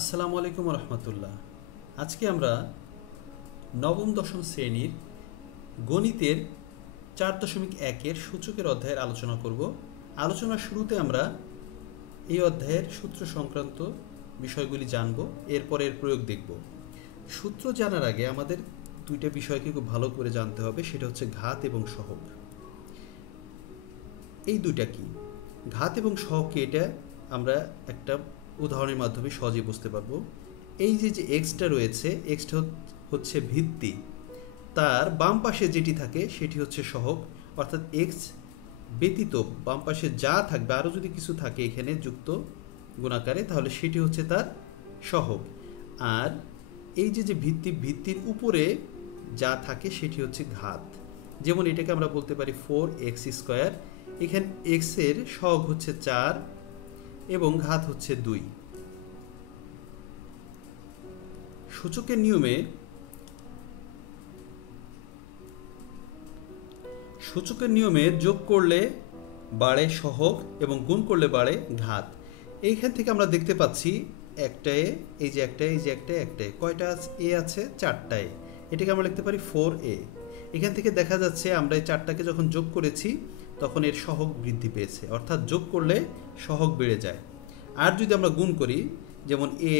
আসসালামু আলাইকুম রহমতুল্লাহ। আজকে আমরা নবম দশম শ্রেণীর গণিতের 4.1-এর সূচকের অধ্যায়ের আলোচনা করব। আলোচনার শুরুতে আমরা এই অধ্যায়ের সূত্র সংক্রান্ত বিষয়গুলি জানব, এরপর এর প্রয়োগ দেখব। সূত্র জানার আগে আমাদের দুইটা বিষয়কে খুব ভালো করে জানতে হবে, সেটা হচ্ছে ঘাত এবং সহগ। এই দুইটা কি? ঘাত এবং সহগকে এটা আমরা একটা উদাহরণের মাধ্যমে সহজে বুঝতে পারবো। এই যে এক্সটা রয়েছে, এক্সটা হচ্ছে ভিত্তি, তার বাম পাশে যেটি থাকে সেটি হচ্ছে সহগ, অর্থাৎ এক্স ব্যতীত বাম পাশে যা থাকবে, আরও যদি কিছু থাকে এখানে যুক্ত গুণাকারে, তাহলে সেটি হচ্ছে তার সহগ। আর এই যে ভিত্তির উপরে যা থাকে সেটি হচ্ছে ঘাত। যেমন এটাকে আমরা বলতে পারি 4x²। এখানে এক্স এর সহগ হচ্ছে 4 এবং ঘাত হচ্ছে 2। সূচকের নিয়মে যোগ করলে বাড়ে সহগ এবং গুণ করলে বাড়ে ঘাত। এইখান থেকে আমরা দেখতে পাচ্ছি একটায়, এই যে একটায় কয়টা এ আছে? 4টা এ। এটাকে আমরা লিখতে পারি 4a। এখান থেকে দেখা যাচ্ছে আমরা এই 4টাকে যখন যোগ করেছি তখন এর সহগ বৃদ্ধি পেয়েছে, অর্থাৎ যোগ করলে সহগ বেড়ে যায়। আর যদি আমরা গুণ করি, যেমন a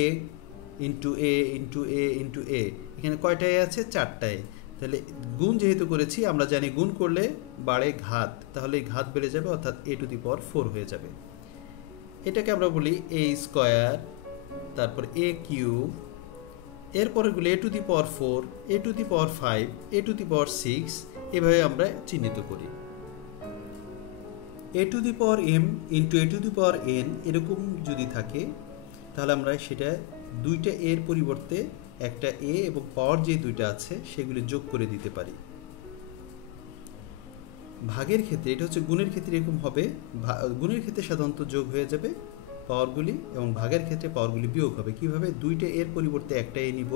into A into A into A, এখানে কয়টা এ আছে? 4টা এ। তাহলে গুণ যেহেতু করেছি, আমরা জানি গুণ করলে বাড়ে ঘাত, তাহলে এই ঘাত বেড়ে যাবে, অর্থাৎ a⁴ হয়ে যাবে। এটাকে আমরা বলি a², তারপর a³, এরপরেগুলো a⁴, a⁵, a⁵, এভাবে আমরা চিহ্নিত করি। a⁴m ইন্টু a⁴n এরকম যদি থাকে, তাহলে আমরা সেটা দুইটা এর পরিবর্তে একটা এ এবং পাওয়ার যে দুইটা আছে সেগুলি যোগ করে দিতে পারি। ভাগের ক্ষেত্রে, এটা হচ্ছে গুণের ক্ষেত্রে এরকম হবে, গুণের ক্ষেত্রে সাধারণত যোগ হয়ে যাবে পাওয়ারগুলি, এবং ভাগের ক্ষেত্রে পাওয়ারগুলি বিয়োগ হবে। কিভাবে? দুইটা এর পরিবর্তে একটা এ নিব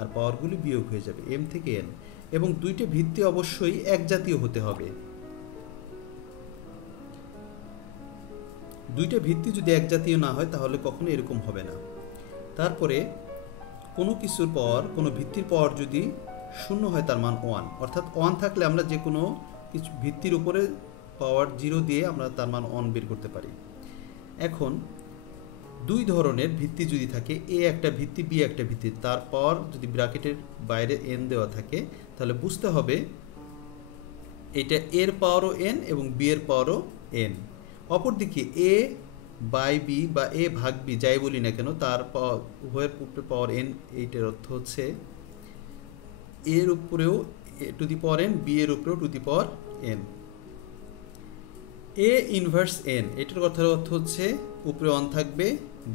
আর পাওয়ারগুলি বিয়োগ হয়ে যাবে এম থেকে এন। এবং দুইটা ভিত্তি অবশ্যই এক জাতীয় হতে হবে। দুইটা ভিত্তি যদি এক জাতীয় না হয় তাহলে কখনো এরকম হবে না। তারপরে কোনো কিছুর পাওয়ার, কোনো ভিত্তির পাওয়ার যদি 0 হয় তার মান 1, অর্থাৎ 1 থাকলে আমরা যে কোনো কিছু ভিত্তির উপরে পাওয়ার 0 দিয়ে আমরা তার মান 1 বের করতে পারি। এখন দুই ধরনের ভিত্তি যদি থাকে, এ একটা ভিত্তি, বি একটা ভিত্তি, তার পাওয়ার যদি ব্র্যাকেটের বাইরে n দেওয়া থাকে, তাহলে বুঝতে হবে এটা এর পাওয়ারও n এবং বি এর পাওয়ারও n। অপরদিকে এ বাই বি বা এ ভাগ বি যাই বলি না কেন, তার উভয়ের উপরে পাওয়ার n, এইটার অর্থ হচ্ছে এর উপরেও a⁴n, বি এর উপরেও n। a ইনভার্স n, এটার কথার অর্থ হচ্ছে উপরে 1 থাকবে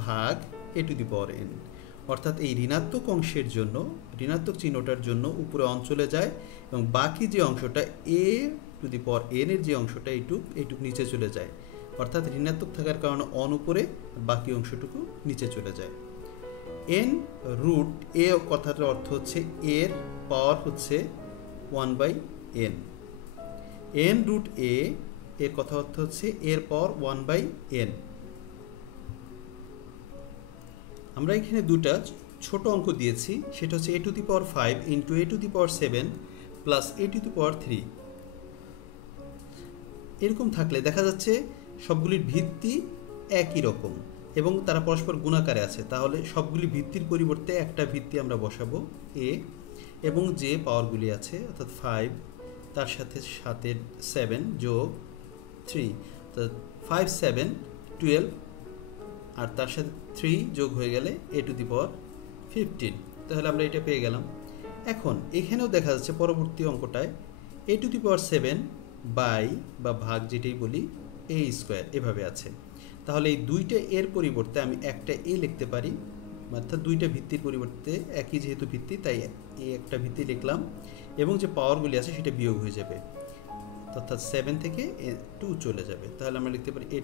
ভাগ a⁴n, অর্থাৎ এই ঋণাত্মক অংশের জন্য, ঋণাত্মক চিহ্নটার জন্য উপরে 1 চলে যায় এবং বাকি যে অংশটা a⁴n এর যে অংশটা এইটুক নিচে চলে যায়, অর্থাৎ ঋণাত্মক থাকার কারণে 1 উপরে, বাকি অংশটুকু নিচে চলে যায়। n রুট a কথাটার অর্থ হচ্ছে এর পাওয়ার হচ্ছে 1/n। n রুট a এর কথা অর্থ হচ্ছে এর পাওয়ার 1/n। আমরা এখানে দুটা ছোট অঙ্ক দিয়েছি, সেটা হচ্ছে a⁵ into a⁷ plus a⁵। এরকম থাকলে দেখা যাচ্ছে সবগুলির ভিত্তি একই রকম এবং তারা পরস্পর গুণাকারে আছে, তাহলে সবগুলি ভিত্তির পরিবর্তে একটা ভিত্তি আমরা বসাবো a, এবং যে পাওয়ারগুলি আছে অর্থাৎ 5, তার সাথে 7 যোগ 3, তো 5, 7, 12, আর তার সাথে 3 যোগ হয়ে গেলে a⁵15। তাহলে আমরা এটা পেয়ে গেলাম। এখন এখানেও দেখা যাচ্ছে পরবর্তী অঙ্কটায় a⁷ বাই বা ভাগ যেটাই বলি a², এভাবে আছে। তাহলে এই দুইটা এর পরিবর্তে আমি একটা এ লিখতে পারি, অর্থাৎ দুইটা ভিত্তির পরিবর্তে একই যেহেতু ভিত্তি, তাই একটা ভিত্তি লিখলাম এবং যে পাওয়ারগুলি আছে সেটা বিয়োগ হয়ে যাবে, অর্থাৎ 7 থেকে 2 চলে যাবে। তাহলে আমরা লিখতে পারি a⁵।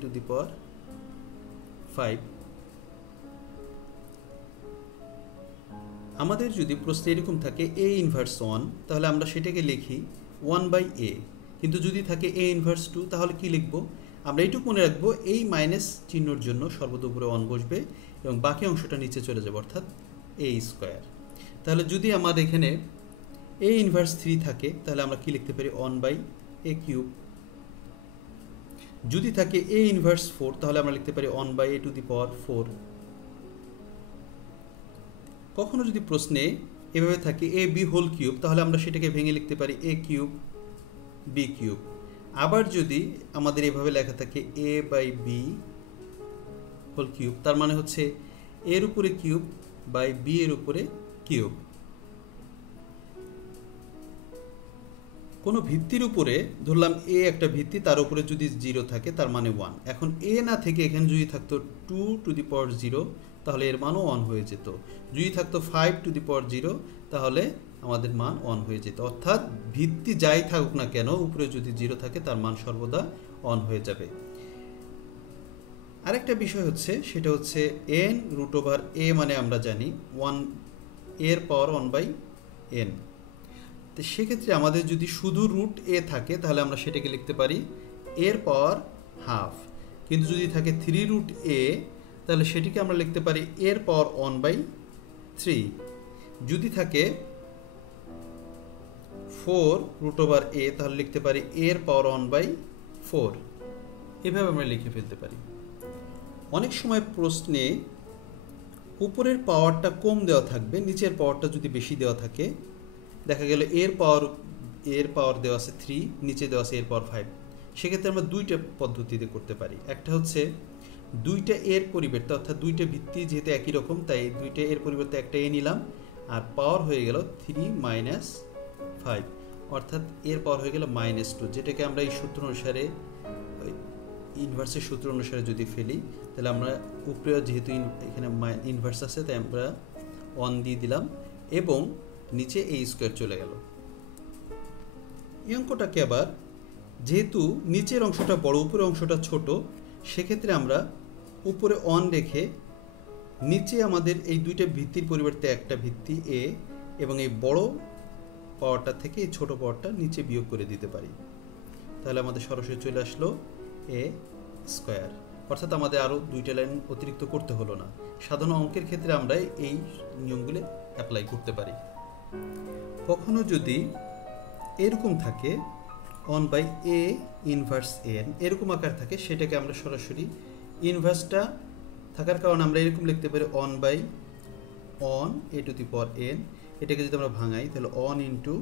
আমাদের যদি প্রশ্ন এরকম থাকে a ইনভার্স 1, তাহলে আমরা সেটাকে লিখি 1/a, কিন্তু যদি থাকে a ইনভার্স 2, তাহলে কি লিখব? আমরা এইটুকু মনে রাখবো, এই মাইনাস চিহ্নর জন্য সর্বদা উপরে 1 বসবে এবং বাকি অংশটা নিচে চলে যাবে, অর্থাৎ এ স্কোয়ার। তাহলে যদি আমাদের এখানে এ ইনভার্স 3 থাকে তাহলে আমরা কি লিখতে পারি 1/a কিউব। যদি থাকে এ ইনভার্স 4 তাহলে আমরা লিখতে পারি 1/a⁴। কখনো যদি প্রশ্নে এভাবে থাকে এ বি হোল কিউব তাহলে আমরা সেটাকে ভেঙে লিখতে পারি a কিউব b কিউব। আবার যদি আমাদের এভাবে লেখা থাকে a/b হোল কিউব, তার মানে হচ্ছে এর উপরে কিউব বাই বি এর উপরে কিউব। কোনো ভিত্তির উপরে ধরলাম এ একটা ভিত্তি, তার উপরে যদি 0 থাকে তার মানে 1। এখন এ না থেকে এখানে যদি থাকতো 2⁻0 তাহলে এর মানও 1 হয়ে যেত। যদি থাকতো 5⁻0 তাহলে আমাদের মান 1 হয়ে যেত। অর্থাৎ ভিত্তি যাই থাকুক না কেন উপরে যদি 0 থাকে তার মান সর্বদা 1 হয়ে যাবে। আরেকটা বিষয় হচ্ছে সেটা হচ্ছে n√a মানে আমরা জানি 1 এর পাওয়ার 1/n। তো সেক্ষেত্রে আমাদের যদি শুধু √a থাকে তাহলে আমরা সেটাকে লিখতে পারি এর পাওয়ার হাফ। কিন্তু যদি থাকে 3√a তাহলে সেটিকে আমরা লিখতে পারি এর পাওয়ার 1/3। যদি থাকে 4√a তাহলে লিখতে পারি এর পাওয়ার 1/4। এভাবে আমরা লিখে ফেলতে পারি। অনেক সময় প্রশ্নে উপরের পাওয়ারটা কম দেওয়া থাকবে, নিচের পাওয়ারটা যদি বেশি দেওয়া থাকে, দেখা গেল এর পাওয়ার দেওয়া আছে 3, নিচে দেওয়া আছে এর পাওয়ার 5। সেক্ষেত্রে আমরা দুইটা পদ্ধতিতে করতে পারি। একটা হচ্ছে দুইটা এর পরিবর্তে, অর্থাৎ দুইটা ভিত্তি যেহেতু একই রকম তাই দুইটা এর পরিবর্তে একটা এ নিলাম, আর পাওয়ার হয়ে গেল 3 - 5, অর্থাৎ এর পাওয়ার হয়ে গেল -2, যেটাকে আমরা এই সূত্র অনুসারে ইনভার্সের সূত্র অনুসারে যদি ফেলি তাহলে আমরা উপরে যেহেতু এখানে ইনভার্স আছে তাই আমরা 1 দিয়ে দিলাম এবং নিচে a স্কোয়ার চলে গেল। এই অঙ্কটাকে আবার যেহেতু নিচের অংশটা বড় উপরের অংশটা ছোট, সেক্ষেত্রে আমরা উপরে 1 রেখে নিচে আমাদের এই দুইটা ভিত্তির পরিবর্তে একটা ভিত্তি a এবং এই বড় পাওয়ারটা থেকে এই ছোট পাওয়ারটা নিচে বিয়োগ করে দিতে পারি। তাহলে আমাদের সরাসরি চলে আসলো a স্কোয়ার, অর্থাৎ আমাদের আরও দুইটা লাইন অতিরিক্ত করতে হলো না। সাধারণ অঙ্কের ক্ষেত্রে আমরা এই নিয়মগুলো অ্যাপ্লাই করতে পারি। কখনো যদি এরকম থাকে 1/a ইনভার্স n এরকম আকার থাকে, সেটাকে আমরা সরাসরি ইনভার্সটা থাকার কারণে আমরা এরকম লিখতে পারি 1/a⁴n। এটাকে যদি আমরা ভাঙাই তাহলে 1 ইন্টু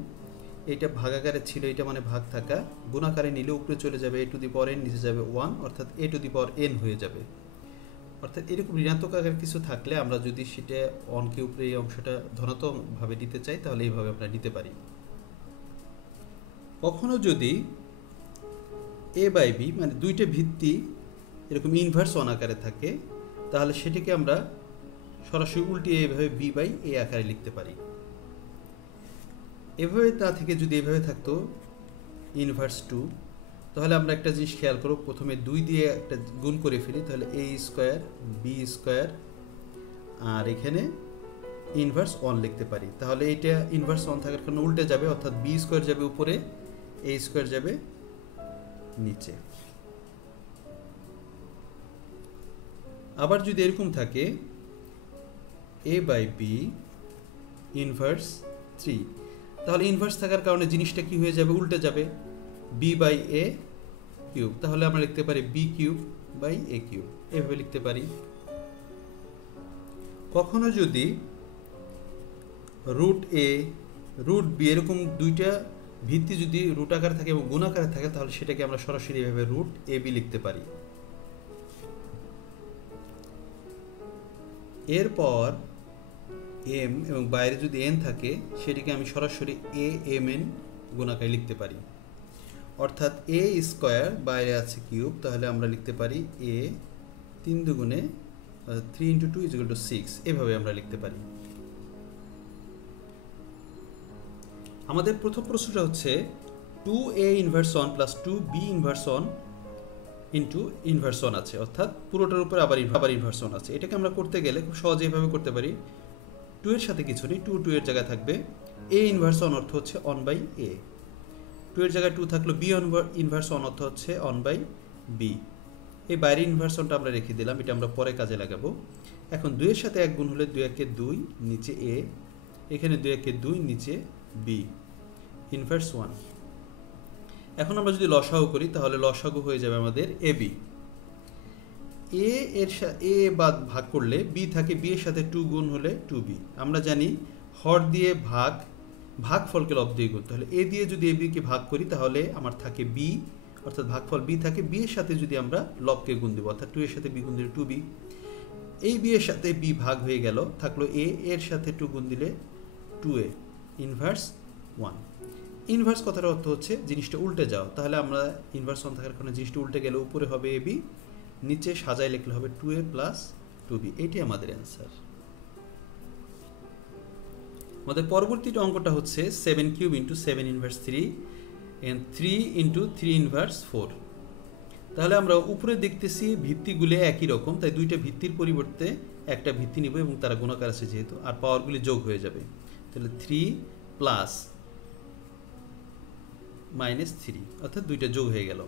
এটা ভাগাকারে ছিল, এটা মানে ভাগ থাকা, গুণাকারে নিলে উপরে চলে যাবে a⁴n, নিচে যাবে 1, অর্থাৎ a⁴n হয়ে যাবে। অর্থাৎ এরকম ঋণাত্মক আকার কিছু থাকলে আমরা যদি সেটা 1কে উপরে এই অংশটা ধনাত্মকভাবে নিতে চাই তাহলে এইভাবে আমরা নিতে পারি। কখনো যদি a/b মানে দুইটা ভিত্তি এরকম ইনভার্স 1 আকারে থাকে তাহলে সেটিকে আমরা সরাসরি উল্টিয়ে এইভাবে b/a আকারে লিখতে পারি। এভাবে না থেকে যদি এভাবে থাকতো ইনভার্স 2 তাহলে আমরা একটা জিনিস খেয়াল করব, প্রথমে 2 দিয়ে একটা গুণ করে ফেলি, তাহলে a স্কোয়ার b স্কোয়ার আর এখানে ইনভার্স 1 লিখতে পারি। তাহলে এটা ইনভার্স 1 থাকার কারণে উল্টে যাবে, অর্থাৎ b স্কোয়ার যাবে উপরে, a স্কোয়ার যাবে নিচে। আবার যদি এরকম থাকে a/b ইনভার্স 3 তাহলে ইনভার্স থাকার কারণে জিনিসটা কি হয়ে যাবে, উল্টে যাবে, b/a কিউব। তাহলে আমরা লিখতে পারি b³/a³ এভাবে লিখতে পারি। কখনো যদি √a √b এরকম দুইটা ভিত্তি যদি রুট আকারে থাকে এবং গুণ আকারে থাকে তাহলে সেটাকে আমরা সরাসরি এভাবে √ab লিখতে পারি। এরপর m এবং বাইরে যদি n থাকে সেটিকে আমি সরাসরি amn গুণাকারে লিখতে পারি, অর্থাৎ a স্কোয়ার বাইরে আছে কিউব, তাহলে আমরা লিখতে পারি a 3 দুগুণে 3 × 2 = 6 এভাবে আমরা লিখতে পারি। আমাদের প্রথম প্রশ্নটা হচ্ছে 2a inverse 1 plus 2b inverse 1 into inverse 1 আছে, অর্থাৎ পুরোটার উপরে আবার ইনভার্স 1 আছে। এটাকে আমরা করতে গেলে খুব সহজে এভাবে করতে পারি, 2 এর সাথে কিছু নেই, 2 এর জায়গায় থাকবে a ইনভার্স 1 অর্থ হচ্ছে 1/a, 2 এর জায়গায় 2 থাকলো b ইনভার্স 1 অর্থ হচ্ছে 1/b। এই বাইরে ইনভার্স 1টা আমরা রেখে দিলাম, এটা আমরা পরে কাজে লাগাবো। এখন 2 এর সাথে 1 গুণ হলে 2 একে 2 নিচে a, এখানে 2 একে 2 নিচে b, ইনভার্স 1। এখন আমরা যদি লসাগু করি তাহলে লসাগু হয়ে যাবে আমাদের ab। a বাদ ভাগ করলে b থাকে, b এর সাথে 2 গুণ হলে 2b। আমরা জানি হর দিয়ে ভাগফলকে লব দিয়ে গুণ, তাহলে a দিয়ে যদি ab কে ভাগ করি তাহলে আমার থাকে b, অর্থাৎ ভাগফল b থাকে, b এর সাথে যদি আমরা লবকে গুণ দেব, অর্থাৎ 2 এর সাথে b গুণ দিলে 2b। এই b এর সাথে b ভাগ হয়ে গেল, থাকলো a, এর সাথে 2 গুণ দিলে 2a, ইনভার্স 1। ইনভার্স কথার অর্থ হচ্ছে জিনিসটা উল্টে যাও, তাহলে আমরা ইনভার্স 1 থাকার কারণে জিনিসটা উল্টে গেলে উপরে হবে ab, নিচে সাজায় লিখলে হবে 2a প্লাস 2b। এটি আমাদের অ্যান্সার। আমাদের পরবর্তী অঙ্কটা হচ্ছে 7 cube into 7 inverse 3 and 3 into 3 inverse 4। তাহলে আমরা উপরে দেখতেছি ভিত্তিগুলি একই রকম, তাই দুইটা ভিত্তির পরিবর্তে একটা ভিত্তি নিব এবং তারা গুণাকার আছে যেহেতু, আর পাওয়ারগুলি যোগ হয়ে যাবে। তাহলে 3 প্লাস -3, অর্থাৎ দুইটা যোগ হয়ে গেল।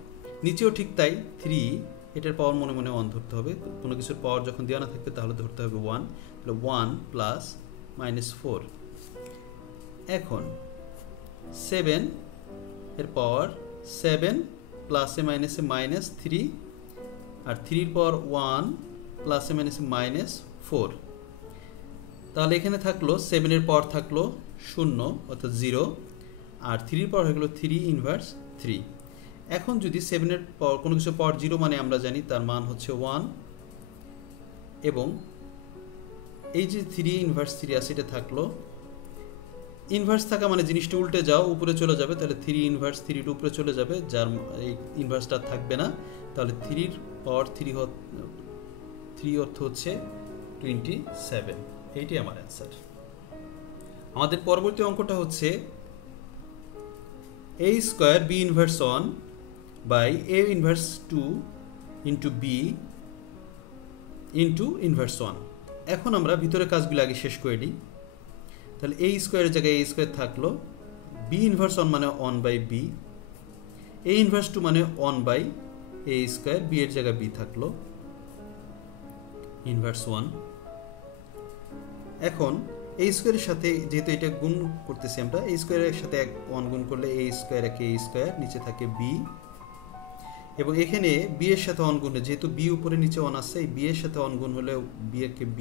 নিচেও ঠিক তাই, 3 এটার পাওয়ার মনে মনে 1 ধরতে হবে, কোনো কিছুর পাওয়ার যখন দেওয়া না থাকবে তাহলে ধরতে হবে 1, তাহলে 1 প্লাস -4। এখন 7 এর পাওয়ার 7 প্লাসে মাইনাসে -3, আর 3 পাওয়ার 1 প্লাসে মাইনাসে -4। তাহলে এখানে থাকলো 7 এর পাওয়ার থাকলো 0, অর্থাৎ 0, আর 3 পাওয়ার হয়ে গেল 3 ইনভার্স 3। এখন যদি 7 এর পাওয়ার কোনো কিছু পাওয়ার 0 মানে আমরা জানি তার মান হচ্ছে 1, এবং এই যে 3 ইনভার্স 3 আছে এটা থাকলো। ইনভার্স থাকা মানে জিনিসটা উল্টে যাও, উপরে চলে যাবে, তাহলে 3 ইনভার্স 3 উপরে চলে যাবে, যার এই ইনভার্সটা থাকবে না, তাহলে 3 এর পাওয়ার 3 অর্থ হচ্ছে 27। এইটি আমার অ্যান্সার। আমাদের পরবর্তী অঙ্কটা হচ্ছে a square b inverse 1 by a inverse 2 into b into inverse 1। এখন আমরা ভিতরে কাজগুলো আগে শেষ করে নিই। তাহলে a স্কয়ারের জায়গায় a স্কয়ার থাকলো, b ইনভার্স 1 মানে 1 বাই b, a ইনভার্স 2 মানে 1 বাই a স্কয়ার, b এর জায়গায় b থাকলো, ইনভার্স 1। এখন a স্কয়ারের সাথে যেহেতু এটা গুণ করতেছি আমরা, a স্কয়ারের সাথে 1 গুণ করলে a স্কয়ার একে a স্কয়ার, নিচে থাকে b, এবং এখানে b এর সাথে 1 গুণ, যেহেতু b উপরে নিচে 1 আছে, এই b এর সাথে 1 গুণ হলে b একে b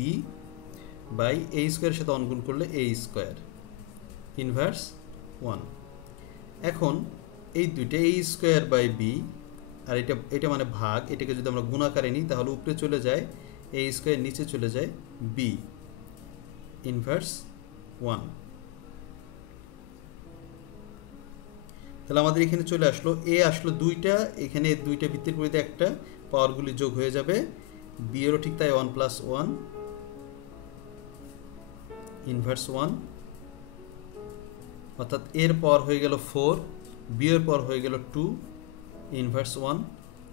বাই a স্কয়ারের সাথে 1 গুণ করলে a স্কয়ার, ইনভার্স 1। এখন এই দুইটা a স্কয়ার বাই b, আর এটা মানে ভাগ, এটাকে যদি আমরা গুণাকারে নিই তাহলে উপরে চলে যায় a স্কয়ার, নিচে চলে যায় b, ইনভার্স 1। তাহলে আমাদের এখানে চলে আসলো a আসলো দুইটা, এখানে দুইটা ভিত্তির পরিবর্তে একটা, পাওয়ারগুলি যোগ হয়ে যাবে, b এরও ঠিক তাই 1 প্লাস 1, ইনভার্স 1, অর্থাৎ এর পাওয়ার হয়ে গেল 4, b এর পাওয়ার হয়ে গেল 2, ইনভার্স 1।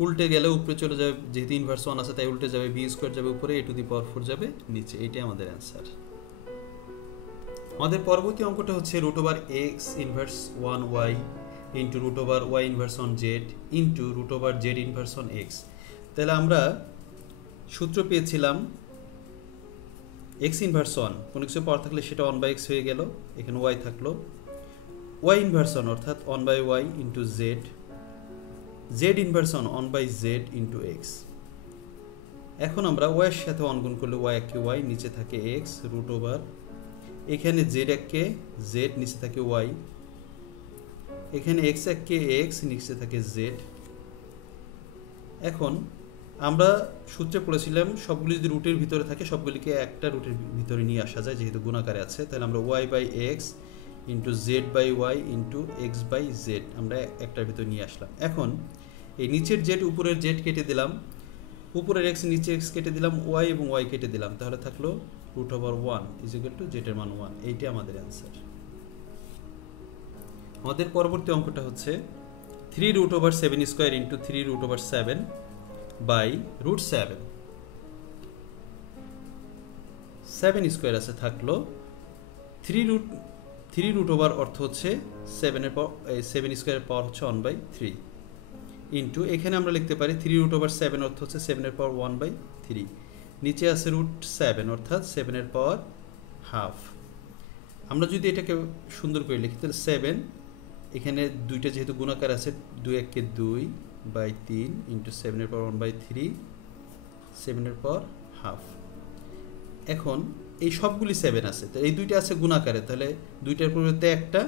উল্টে গেলে উপরে চলে যাবে, যেহেতু ইনভার্স 1 আছে তাই উল্টে যাবে, b স্কয়ার যাবে উপরে, a টু দি পাওয়ার 4 যাবে নিচে। এইটাই আমাদের অ্যান্সার। আমাদের পরবর্তী অঙ্কটা হচ্ছে root over x inverse 1y into root over y inverse 1z into root over z inverse 1x। তাহলে আমরা সূত্র পেয়েছিলাম x ইনভার্স 1, কোনো কিছু পাওয়ার থাকলে সেটা 1 বাই x হয়ে গেল, এখানে y থাকলো, y ইনভার্স 1 অর্থাৎ 1 by y into z, z inverse 1 by z into x। এখন আমরা y এর সাথে 1 গুণ করলে y একে y, নিচে থাকে x, রুট ওভার, এখানে z একে z, নিচে থাকে y, এখানে x একে x, নিচে থাকে z। এখন আমরা সূত্রে পড়েছিলাম সবগুলি যদি রুটের ভিতরে থাকে সবগুলিকে একটা রুটের ভিতরে নিয়ে আসা যায়, যেহেতু গুণাকারে আছে, তাহলে আমরা y by x into z by y into x by z আমরা একটার ভিতরে নিয়ে আসলাম। এখন এই নিচের z উপরের z কেটে দিলাম, উপরের x নিচে x কেটে দিলাম, y এবং y কেটে দিলাম, তাহলে থাকলো root over 1 is equal to z এর মান 1। এইটা আমাদের অ্যান্সার। আমাদের পরবর্তী অঙ্কটা হচ্ছে 3 root over 7 square into 3 root over 7 by root 7। 7 square আছে থাকলো, 3 রুট ওভার অর্থ হচ্ছে 7 এর পাওয়ার, 7 স্কয়ারের পাওয়ার হচ্ছে 1 বাই 3 ইন্টু, এখানে আমরা লিখতে পারি 3 রুট ওভার 7 অর্থ হচ্ছে 7 এর পাওয়ার 1 বাই 3, নিচে আছে √7 অর্থাৎ 7 এর পাওয়ার হাফ। আমরা যদি এটাকে সুন্দর করে লিখি তাহলে 7 এখানে দুইটা যেহেতু গুণাকার আছে 2 1 2 বাই 3 ইন্টু 7 এর পাওয়ার 1/3 7 এর পাওয়ার হাফ। এখন এই সবগুলি 7 আছে, তো এই দুইটা আছে গুণাকারে, তাহলে দুইটার পরিবর্তে একটা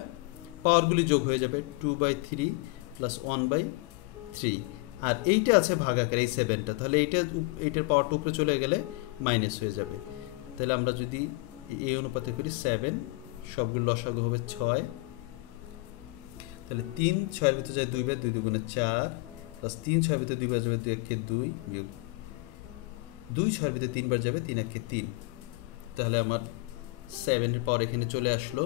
পাওয়ারগুলি যোগ হয়ে যাবে 2/3 প্লাস 1/3, আর এইটা আছে ভাগাকার এই 7টা, তাহলে এইটার পাওয়ারটা উপরে চলে গেলে মাইনাস হয়ে যাবে। তাহলে আমরা যদি এই অনুপাতে করি 7 সবগুলো লসাগু হবে 6, তাহলে 3 6 এর ভিতরে যায় 2 বার 2 2 গুণে 4 প্লাস 3 6 এর ভিতরে 2 বার যাবে 2 1 2 বিয়োগ 2 6 এর ভিতরে 3 বার যাবে 3 1 3। তাহলে আমার 7 এর পাওয়ার এখানে চলে আসলো,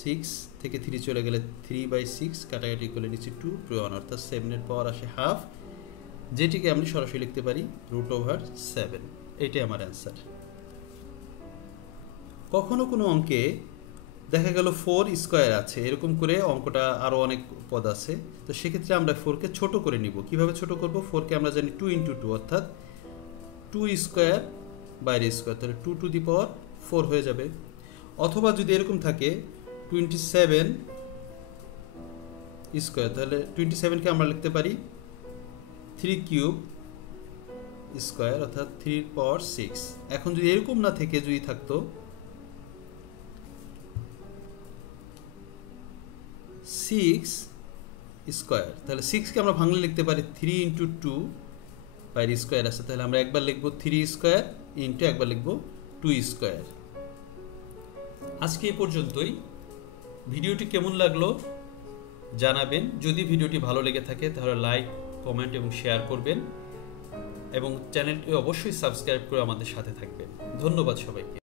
6 থেকে 3 চলে গেলে 3/6 কাটাকাটি করলে নিচে 2 1 অর্থাৎ 7 এর পাওয়ার আসে হাফ, যেটিকে আমি সরাসরি লিখতে পারি √7। এটাই আমার অ্যান্সার। কখনো কোনো অঙ্কে দেখা গেল 4 স্কোয়ার আছে, এরকম করে অঙ্কটা আরও অনেক পদ আছে, তো সেক্ষেত্রে আমরা 4কে ছোট করে নিব। কিভাবে ছোট করব? 4কে আমরা জানি 2 × 2 অর্থাৎ 2 স্কোয়ার বাইরে স্কোয়ার, তাহলে 2 টু দি পাওয়ার 4 হয়ে যাবে। অথবা যদি এরকম থাকে 27 স্কোয়ার, তাহলে 27কে আমরা লিখতে পারি 3 কিউব স্কোয়ার অর্থাৎ 3 পাওয়ার 6। এখন যদি এরকম না থেকে যদি থাকতো 6 স্কোয়ার, তাহলে 6কে আমরা ভাঙলে লিখতে পারি 3 × 2 বাইরে স্কোয়ার আছে, তাহলে আমরা একবার লিখব 3 স্কোয়ার ইন্টু একবার লিখব 2 স্কোয়ার। আজকে এই পর্যন্তই। ভিডিওটি কেমন লাগলো জানাবেন। যদি ভিডিওটি ভালো লেগে থাকে তাহলে লাইক, কমেন্ট এবং শেয়ার করবেন এবং চ্যানেলটি অবশ্যই সাবস্ক্রাইব করে আমাদের সাথে থাকবেন। ধন্যবাদ সবাইকে।